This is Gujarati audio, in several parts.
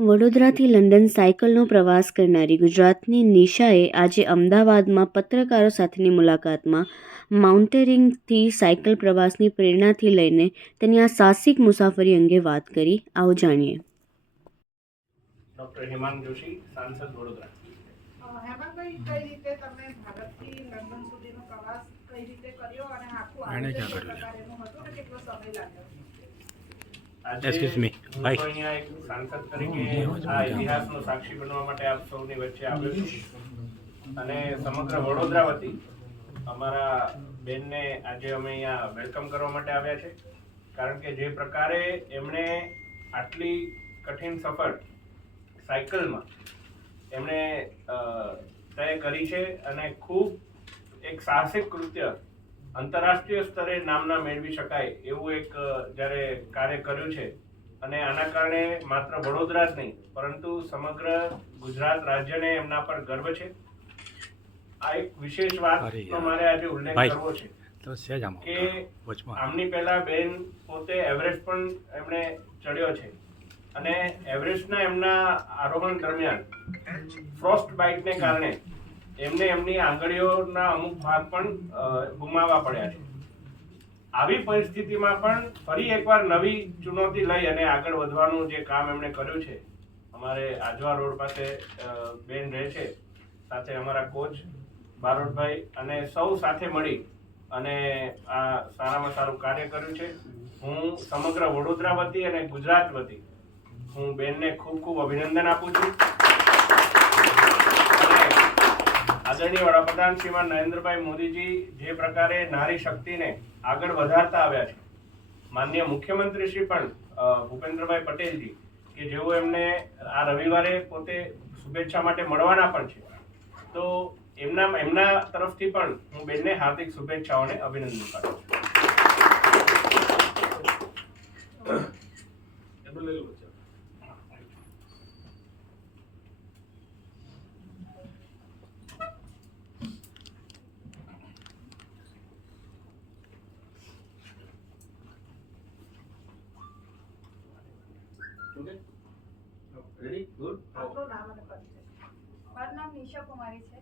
વડોદરાથી લંડન સાયકલનો પ્રવાસ કરનારી ગુજરાતની નિશાએ આજે અમદાવાદમાં પત્રકારો સાથેની મુલાકાતમાં માઉન્ટેનિયરિંગથી સાયકલ પ્રવાસની પ્રેરણાથી લઈને તેની આ સાહસિક મુસાફરી અંગે વાત કરી. આવો જાણીએ. ડોક્ટર હેમાંગ જોશી, સાંસદ વડોદરા. હેમાંગભાઈ, કઈ રીતે તમે ભારતથી લંડન સુધીનો પ્રવાસ કઈ રીતે કર્યો અને આખું આયોજન કઈ પ્રકારનું હતું અને કેટલો સમય લાગ્યો? આજે હું તો અહીંયા એક સાંસદ તરીકે આ ઇતિહાસનો સાક્ષી બનવા માટે આપ સૌની વચ્ચે આવ્યો છું અને સમગ્ર વડોદરા વતી અમારા બેનને આજે અમે અહીંયા વેલકમ કરવા માટે આવ્યા છે. કારણ કે જે પ્રકારે એમણે આટલી કઠિન સફર સાયકલમાં એમણે તય કરી છે અને ખૂબ એક સાહસિક કૃત્ય આંતરરાષ્ટ્રીય સ્તરે નામના મેળવી શકાય એવું એક જ્યારે કાર્ય કર્યું છે અને આના કારણે માત્ર વડોદરા જ નહીં પરંતુ સમગ્ર ગુજરાત રાજ્યને એમના પર ગર્વ છે. આ એક વિશેષ વાતનો મારે આજે ઉલ્લેખ કરવો છે કે આમની પહેલા બેન પોતે એવરેસ્ટ પણ એમણે ચડ્યો છે અને એવરેસ્ટના એમના આરોહણ દરમિયાન ફ્રોસ્ટ બાઇટને કારણે એમને એમની આંગળીઓના અમુક ભાગ પણ ગુમાવવા પડ્યા છે. આવી પરિસ્થિતિમાં પણ ફરી એકવાર નવી ચુનૌતી લઈ અને આગળ વધવાનું જે કામ એમણે કર્યું છે. અમારે આજવા રોડ પાસે બેન રહે છે, સાથે અમારા કોચ બારોટભાઈ અને સૌ સાથે મળી અને આ સારામાં સારું કાર્ય કર્યું છે. હું સમગ્ર વડોદરા વતી અને ગુજરાત વતી હું બેનને ખૂબ ખૂબ અભિનંદન આપું છું. આદરણીય વડાપ્રધાન શ્રીમાન નરેન્દ્રભાઈ મોદીજી જે પ્રકારે નારી શક્તિને આગળ વધારતા આવ્યા છે, માનનીય મુખ્યમંત્રી શ્રી પણ ભૂપેન્દ્રભાઈ પટેલજી કે જેઓ એમને આ રવિવારે પોતે શુભેચ્છા માટે મળવાના પણ છે, તો એમના તરફથી પણ હું બેનને હાર્દિક શુભેચ્છાઓને અભિનંદન પાઠવું છું. આપનું નામ અને પરિચય? મારું નામ નિશા કુમારી છે.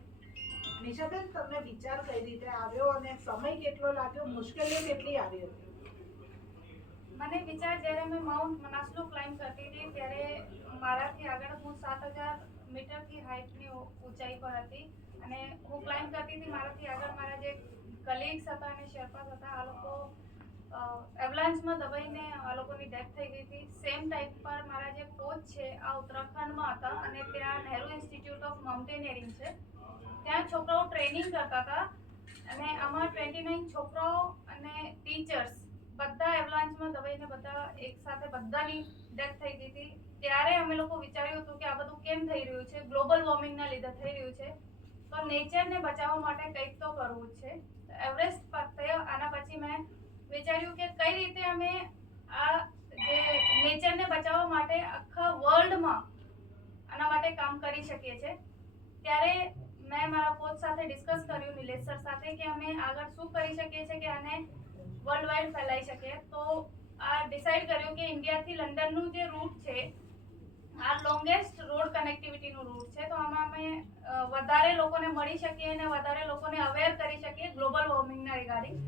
નિશાબેન, તમને વિચાર કઈ રીતે આવ્યો અને સમય કેટલો લાગ્યો, મુશ્કેલીઓ કેટલી આવી હતી? મને વિચાર જ્યારે મેં માઉન્ટ મનાસલુ ક્લાઇમ્બ કરતી હતી ત્યારે મારાથી આગળ હું 7000 મીટરથી હાઇટની ઊંચાઈ પર હતી અને હું ક્લાઇમ્બ કરતી હતી. મારાથી આગળ મારા જે કલીગ્સ હતા અને શેરપાસ હતા, આ લોકો એવલાન્સમાં દબાઈને આ લોકોની ડેથ થઈ ગઈ હતી. સેમ ટાઈપ પર મારા જે કોચ છે આ ઉત્તરાખંડમાં હતા અને ત્યાં નહેરુ ઇન્સ્ટિટ્યૂટ ઓફ માઉન્ટેનિયરિંગ છે, ત્યાં છોકરાઓ ટ્રેનિંગ કરતા હતા અને આમાં 29 છોકરાઓ અને ટીચર્સ બધા એવલાન્સમાં દબાઈને બધા એકસાથે બધાની ડેથ થઈ ગઈ હતી. ત્યારે અમે લોકો વિચાર્યું હતું કે આ બધું કેમ થઈ રહ્યું છે, ગ્લોબલ વોર્મિંગના લીધે થઈ રહ્યું છે, તો નેચરને બચાવવા માટે કંઈક તો કરવું જ છે. એવરેસ્ટ પર થયો. આના પછી મેં વિચાર્યું કે કઈ રીતે અમે આ જે નેચરને બચાવવા માટે આખા વર્લ્ડમાં આના માટે કામ કરી શકીએ છીએ. ત્યારે મેં મારા કોચ સાથે ડિસ્કસ કર્યું, નિલેશ સર સાથે, કે અમે આગળ શું કરી શકીએ છીએ કે આને વર્લ્ડ વાઇડ ફેલાઈ શકીએ. તો આ ડિસાઈડ કર્યું કે ઇન્ડિયાથી લંડનનું જે રૂટ છે આ લોંગેસ્ટ રોડ કનેક્ટિવિટીનું રૂટ છે, તો આમાં અમે વધારે લોકોને મળી શકીએ અને વધારે લોકોને અવેર કરી શકીએ ગ્લોબલ વોર્મિંગના રિગાર્ડિંગ.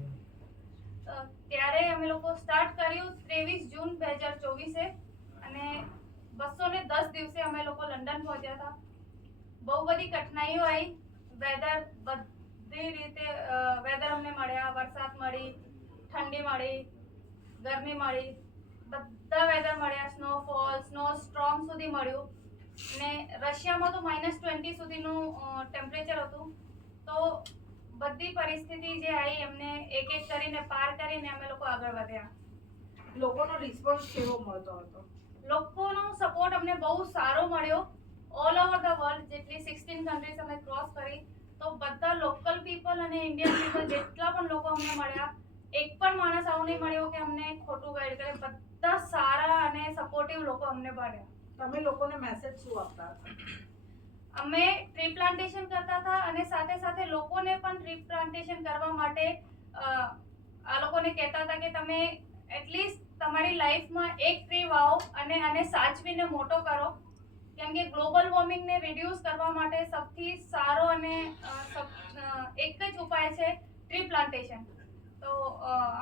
ત્યારે અમે લોકો સ્ટાર્ટ કર્યું 23 જૂન 2024 અને 210 દિવસે અમે લોકો લંડન પહોંચ્યા હતા. બહુ બધી કઠિનાઈઓ આવી. બધી રીતે વેધર અમને મળ્યા, વરસાદ મળી, ઠંડી મળી, ગરમી મળી, બધા વેધર મળ્યા, સ્નોફોલ, સ્નો સ્ટ્રોમ સુધી મળ્યું અને રશિયામાં તો -20 સુધીનું ટેમ્પરેચર હતું. તો બધી પરિસ્થિતિ જે આવી એમને એક એક કરીને પાર કરીને અમે લોકો આગળ વધ્યા. લોકોનો રિસ્પોન્સ કેવો મળતો હતો? લોકોનો સપોર્ટ અમને બહુ સારો મળ્યો. ઓલ ઓવર ધ વર્લ્ડ જેટલી 16 કન્ટ્રીઝ અમે ક્રોસ કરી, તો બધા લોકલ પીપલ અને ઇન્ડિયન પીપલ જેટલા પણ લોકો અમને મળ્યા, એક પણ માણસ આવો નહીં મળ્યો કે અમને ખોટું ગાઈડ કરે. બધા સારા અને સપોર્ટિવ લોકો અમને મળ્યા. તમે લોકોને મેસેજ શું આપતા હતા? અમે ટ્રી પ્લાન્ટેશન કરતા હતા અને સાથે સાથે લોકોને પણ ટ્રી પ્લાન્ટેશન કરવા માટે આ લોકોને કહેતા હતા કે તમે એટલીસ્ટ તમારી લાઈફમાં એક ટ્રી વાવો અને આને સાચવીને મોટો કરો. કેમ કે ગ્લોબલ વોર્મિંગને રિડ્યુસ કરવા માટે સૌથી સારો અને એક જ ઉપાય છે ટ્રી પ્લાન્ટેશન. તો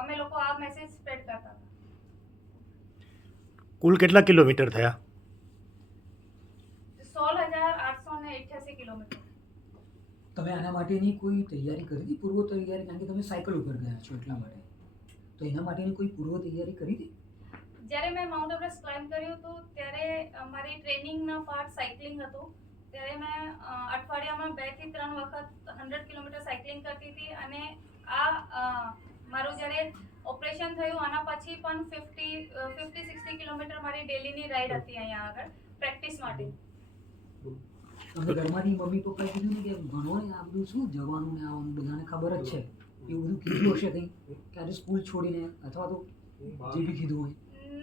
અમે લોકો આ મેસેજ સ્પ્રેડ કરતા હતા. કુલ કેટલા કિલોમીટર થયા? 16,888 કિલોમીટર. તમે આના માટેની કોઈ તૈયારી કરી હતી, પૂર્વ તૈયારી? કારણ કે તમે સાયકલ ઉપર ગયા છો એટલા માટે, તો એના માટેની કોઈ પૂર્વ તૈયારી કરી હતી? જ્યારે મેં માઉન્ટ એવરેસ્ટ ક્લાઇમ્બ કર્યું હતું ત્યારે મારી ટ્રેનિંગનો પાર્ટ સાયકલિંગ હતું. ત્યારે મેં અઠવાડિયામાં 2 થી 3 વખત 100 કિલોમીટર સાયકલિંગ કરતી હતી. અને મારું જ્યારે ઓપરેશન થયું આના પછી પણ 50-60 કિલોમીટર મારી ડેલીની રાઈડ હતી અહીંયા આગળ પ્રેક્ટિસ માટે. તમને ઘરમાંથી મમ્મી પપ્પાએ કીધું ને કે ભણો ને આ બધું શું જવાનું ને આવવાનું, બધાને ખબર જ છે, એવું બધું કીધું હશે કંઈ ક્યારે સ્કૂલ છોડીને, અથવા તો જે બી કીધું હોય?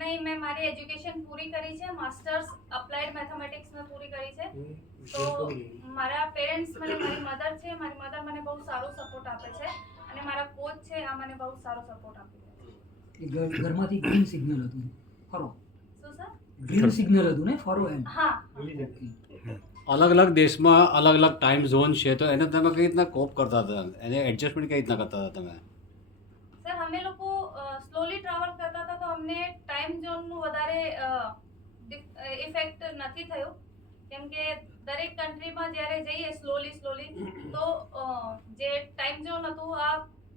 નહીં, મેં મારી એજ્યુકેશન પૂરી કરી છે, માસ્ટર્સ અપ્લાઇડ મેથેમેટિક્સમાં પૂરી કરી છે. તો મારા પેરેન્ટ્સ મારી મધર છે, મારી મધર મને બહુ સારો સપોર્ટ આપે છે અને મારા કોચ છે આ મને બહુ સારો સપોર્ટ આપે છે. ઘરમાંથી ગ્રીન સિગ્નલ હતું, ફરો? શું સર? ગ્રીન સિગ્નલ હતું ને, ફરો એમ? હા. અલગ અલગ દેશમાં અલગ અલગ ટાઈમ ઝોન છે, તો એને તમે કઈ રીતના કોપ કરતા હતા, એને એડજસ્ટમેન્ટ કઈ રીતના કરતા હતા તમે? સર અમે લોકો સ્લોલી ટ્રાવેલ કરતા હતા તો અમને ટાઈમ ઝોનનું વધારે ઇફેક્ટ નથી થયું. કેમ કે દરેક કન્ટ્રીમાં જ્યારે જઈએ સ્લોલી તો જે ટાઈમ ઝોન હતું આ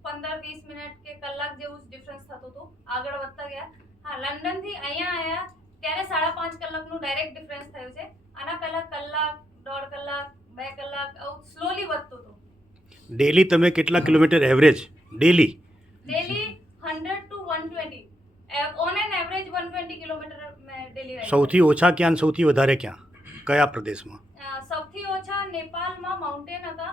15-20 મિનિટ કે કલાક જેવું જ ડિફરન્સ થતું હતું. આગળ વધતા ગયા. હા, લંડનથી અહીંયા આવ્યા ત્યારે 5.5 કલાકનું ડાયરેક્ટ ડિફરન્સ થયું છે. આના પહેલા કલાક, 1.5 કલાક, 2 કલાક આવું સ્લોલી વધતું હતું. ડેલી તમે કેટલા kilometre average daily? Daily 100 to 120, on an average 120 kilometre મેં ડેલી રાઈડ. સૌથી ઓછા ક્યાં, સૌથી વધારે ક્યાં, કયા પ્રદેશમાં? સૌથી ઓછા નેપાળમાં માઉન્ટેન હતા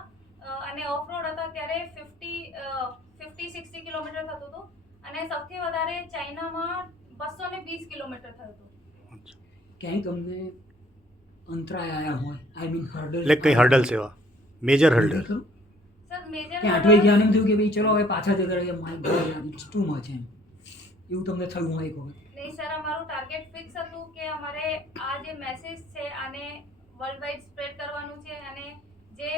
અને ઓફ રોડ હતા ત્યારે 50-60 કિલોમીટર થતું હતું. અને સૌથી વધારે ચાઇનામાં 220 કિલોમીટર થયું હતું. ક્યાંય તમને અંતરાય આવ્યા હોય, આઈ મીન હર્ડલ? એટલે કઈ હર્ડલ સેવા, મેજર હર્ડલ? સર મેજર કે આઠવાઈ ગયા એમ થયું કે ભાઈ ચલો હવે પાછા જતા રહીએ, my god it's too much એમ, એવું તમને થયું હોય એક વખત? નહીં સર, અમારું ટાર્ગેટ ફિક્સ હતું કે અમારે આ જે મેસેજ છે આને વર્લ્ડ વાઇડ સ્પ્રેડ કરવાનું છે. અને જે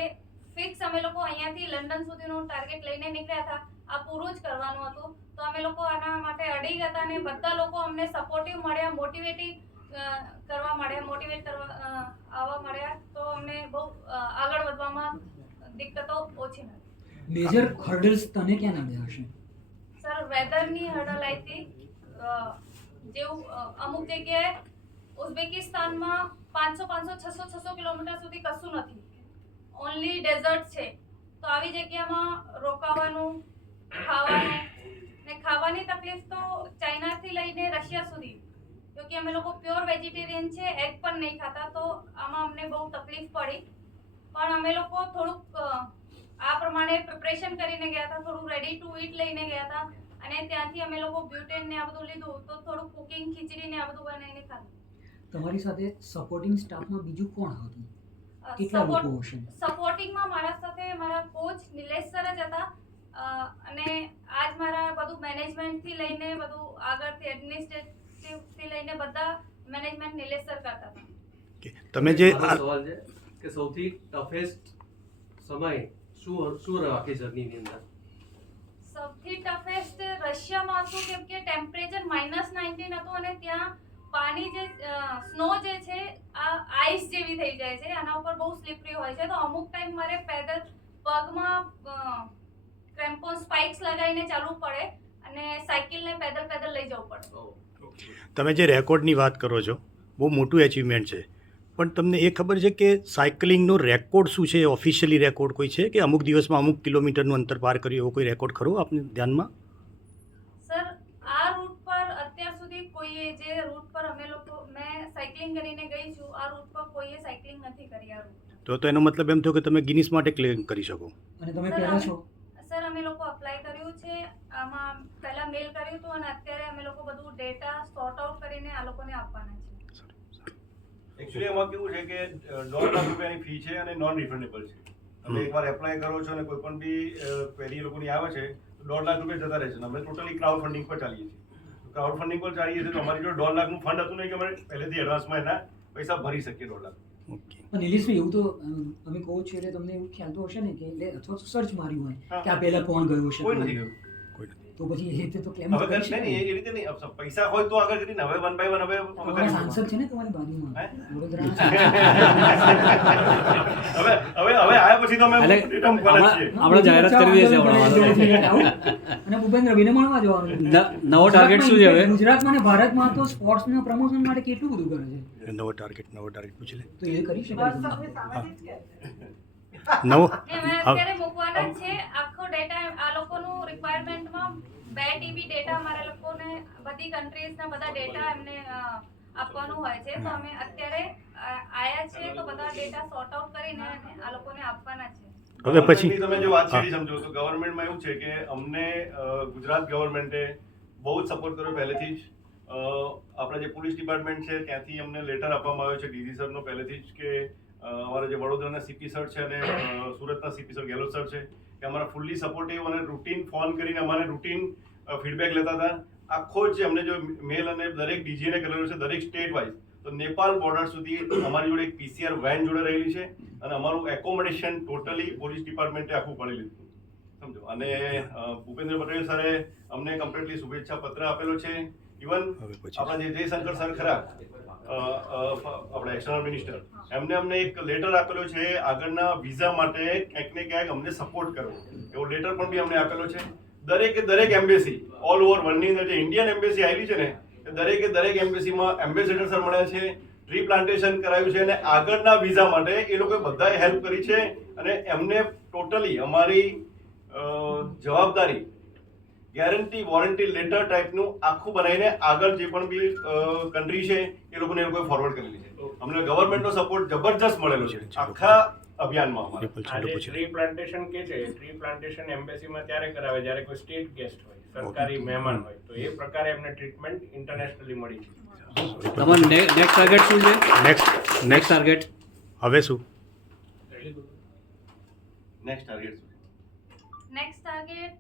ફિક્સ અમે લોકો અહીંયાથી લંડન સુધીનું ટાર્ગેટ લઈને નીકળ્યા હતા આ પૂરું જ કરવાનું હતું. તો અમે લોકો આના માટે અડી ગયા હતા અને બધા લોકો અમને સપોર્ટિવ મળ્યા, મોટિવેટ કરવા આવવા મળ્યા. તો અમને બહુ આગળ વધવામાં દિક્કતો ઓછી નથી. મેજર હર્ડલ્સ તને ક્યાં નડ્યા હશે? સર વેધરની હર્ડલ આવી હતી. જેવું અમુક જગ્યાએ ઉઝબેકિસ્તાનમાં 500-600 કિલોમીટર સુધી કશું નથી, ઓનલી ડેઝર્ટ છે. તો આવી જગ્યામાં રોકાવાનું, ખાવાની તકલીફ તો ચાઇનાથી લઈને રશિયા સુધી, કે અમે લોકો પ્યોર વેજીટેરિયન છે, એગ પણ નહીં ખાતા. તો આમાં અમને બહુ તકલીફ પડી. પણ અમે લોકો થોડુંક આ પ્રમાણે પ્રિપરેશન કરીને ગયા હતા, થોડું રેડી ટુ ઈટ લઈને ગયા હતા. અને ત્યાંથી અમે લોકો બ્યુટેન ને આ બધું લીધું, તો થોડું કુકિંગ, ખીચડી ને આ બધું બનાવીને ખાધું. તમારી સાથે સપોર્ટિંગ સ્ટાફમાં બીજું કોણ હતું? કેટલા લોકો હશે? સપોર્ટિંગમાં મારા સાથે મારા કોચ નિલેશ સર જ હતા. અને આજ મારા બધું મેનેજમેન્ટથી લઈને બધું આગળથી એડમિનિસ્ટ્રેટિવથી લઈને બધા મેનેજમેન્ટ નિલેશ સર કરતા હતા. તમે જે સવાલ છે કે સૌથી ટફેસ્ટ સમય શું રહ્યો આખી જર્નીની અંદર? સૌથી ટફેસ્ટ રશિયામાં હતું, કેમ કે ટેમ્પરેચર -19 હતું અને ત્યાં પાણી જે સ્નો જે છે આ આઈસ જેવી થઈ જાય છે, આના ઉપર બહુ સ્લીપરી હોય છે. તો અમુક ટાઈમ મારે પેદલ પગમાં ક્રેમ્પોન સ્પાઇક્સ લગાવીને ચાલવું પડે અને સાયકલને પેદલ લઈ જવું પડે. તમે જે રેકોર્ડની વાત કરો છો બહુ મોટું એચિવમેન્ટ છે, પણ તમને એ ખબર છે કે સાયકલિંગનો રેકોર્ડ શું છે? ઓફિશિયલી રેકોર્ડ કોઈ છે કે અમુક દિવસમાં અમુક કિલોમીટરનું અંતર પાર કર્યું, એવો કોઈ રેકોર્ડ ખરો આપને ધ્યાનમાં? સર આ રૂટ પર અત્યાર સુધી કોઈએ, જે રૂટ પર મેં સાયકલિંગ કરીને ગઈ છું, આ રૂટ પર કોઈએ સાયકલિંગ નથી કરી આ રૂટ. તો એનો મતલબ એમ થયો કે તમે ગિનિસ માટે ક્લેમ કરી શકો. અને તમે પહેલા છો? સર અમે લોકો અપ્લાય કર્યું છે, આમાં પહેલા મેલ કર્યું હતું અને અત્યારે અમે લોકો બધું ડેટા સોર્ટ આઉટ કરીને આ લોકોને આપવાના છે. એકચ્યુઅલી એમાં કેવું છે કે 1.5 લાખ રૂપિયાની ફી છે અને નોન રિફંડેબલ છે. તમે એકવાર એપ્લાય કરો છો અને કોઈ પણ બી ક્વેરી લોકોની આવે છે તો 1.5 લાખ રૂપિયા જતા રહે છે. અમે ટોટલી ક્રાઉડ ફંડિંગ પર ચાલીએ છીએ. ક્રાઉડ ફંડિંગ પર ચાલીએ છીએ તો અમારી જોડે 1.5 લાખનું ફંડ હતું નહીં કે અમારે પહેલેથી એડવાન્સમાં એના પૈસા ભરી શકીએ 1.5 લાખ. ઓકે. પણ નિલેશભાઈ એવું તો અમે કહો છો એટલે તમને એવું ખ્યાલ તો હશે ને કે એટલે અથવા તો સર્ચ માર્યું હોય કે આ પહેલા કોણ ગયું હશે કોઈ નથી ગયું. તો પછી એ રીતે તો ક્લેમ હવે કરી નહીં, શકાય. એ રીતે નહીં. પૈસા હોય તો આગળ કરીને હવે 1 by 1 હવે અમે તમારા કરીશું. સાંસદ છે ને તમારી બાજુમાં હે? વડોદરાના હવે આયા પછી તો અમે એટલે રીટર્ન કોલેજ છીએ. આપણે જાહેરાત કરી દઈએ છીએ હમણાં. અને ભૂપેન્દ્રભાઈને મળવા જવાનું નવો ટાર્ગેટ શું છે હવે? ગુજરાતમાં અને ભારતમાં તો સ્પોર્ટ્સના પ્રમોશન માટે કેટલું બધું કરે છે, નવો ટાર્ગેટ પૂછી લે. તો એ કરી બસ શકાય. તમે સામાજિક કે નવો ને અમે અત્યારે મૂકવાના જ છે આખો ડેટા આ લોકોનું રિક્વાયરમેન્ટમાં 2 TB ડેટા અમારા લોકોને બધી કન્ટ્રીઝના બધા ડેટા એમને આપવાનું હોય છે, તો અમે અત્યારે આયા છે તો બધા ડેટા સોર્ટ આઉટ કરીને આ લોકોને આપવાના છે. હવે પછી તમે જો વાત કરી સમજો તો ગવર્મેન્ટમાં એવું છે કે અમને ગુજરાત ગવર્મેન્ટે બહુ જ સપોર્ટ કર્યો પહેલેથી જ. આપણા જે પોલીસ ડિપાર્ટમેન્ટ છે ત્યાંથી અમને લેટર આપવામાં આવ્યો છે ડીજી સરનો પહેલેથી જ કે અમારા જે વડોદરાના સીપી સર છે અને સુરતના સીપી સર ગેહલોત સર છે કે અમારા ફૂલ્લી સપોર્ટિવ અને રૂટીન ફોન કરીને અમારે રૂટીન ફીડબેક લેતા હતા. આખો જ અમને જો મેલ અને દરેક ડીજીને કરેલો છે દરેક સ્ટેટ વાઇઝ, તો નેપાળ બોર્ડર સુધી અમારી જોડે એક PCR વેન જોડે રહેલી છે અને અમારું એકોમોડેશન ટોટલી પોલીસ ડિપાર્ટમેન્ટે આખું પડી લીધું સમજો. અને ભૂપેન્દ્ર પટેલ સરે અમને કમ્પ્લીટલી શુભેચ્છા પત્ર આપેલો છે. ઇવન હવે પછી આપણા જે જયશંકર સર ખરા આપણા એક્સટર્નલ મિનિસ્ટર, એમને અમને એક લેટર આપેલો છે આગળના વિઝા માટે ક્યાંક ને ક્યાંક અમને સપોર્ટ કરવો, એવો લેટર પણ બી અમને આપેલો છે. દરેક એમ્બેસી ઓલ ઓવર વર્લ્ડની અંદર જે ઇન્ડિયન એમ્બેસી આવેલી છે ને એ દરેક એમ્બેસીમાં એમ્બેસેડર સર મળ્યા છે, ટ્રી પ્લાન્ટેશન કરાવ્યું છે અને આગળના વિઝા માટે એ લોકોએ બધાએ હેલ્પ કરી છે. અને એમને ટોટલી અમારી જવાબદારી ગેરંટી વોરંટી લેટર ટાઈપનું આખું બનાવીને આગળ જે પણ બી કન્ટ્રી છે એ લોકોને ફોરવર્ડ કરેલી છે. અમને ગવર્મેન્ટનો સપોર્ટ જબરજસ્ત મળેલો છે આખા અભિયાનમાં અમારે. આજે ટ્રી પ્લાન્ટેશન કે છે, ટ્રી પ્લાન્ટેશન એમ્બેસીમાં ત્યારે કરાવે જ્યારે કોઈ સ્ટેટ ગેસ્ટ હોય, સરકારી મહેમાન હોય, તો એ પ્રકારે એમને ટ્રીટમેન્ટ ઇન્ટરનેશનલી મળી છે. તમારું નેક્સ્ટ ટાર્ગેટ શું છે? નેક્સ્ટ ટાર્ગેટ હવે શું? Next target next target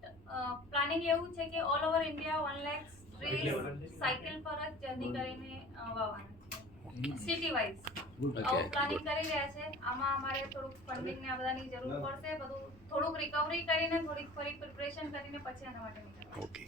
planning એવું છે કે all over India 1 lakh trees cycle પર જ જર્ની કરીને વાવવાના છે સિટી વાઇઝ. આવું પ્લાનિંગ કરી રહ્યા છે. આમાં અમારે થોડુંક ફંડિંગ ને આ બધાની જરૂર પડશે. બધું થોડુંક રિકવરી કરીને થોડીક ફરી પ્રિપરેશન કરીને પછી આના માટે નીકળવાનું. ઓકે.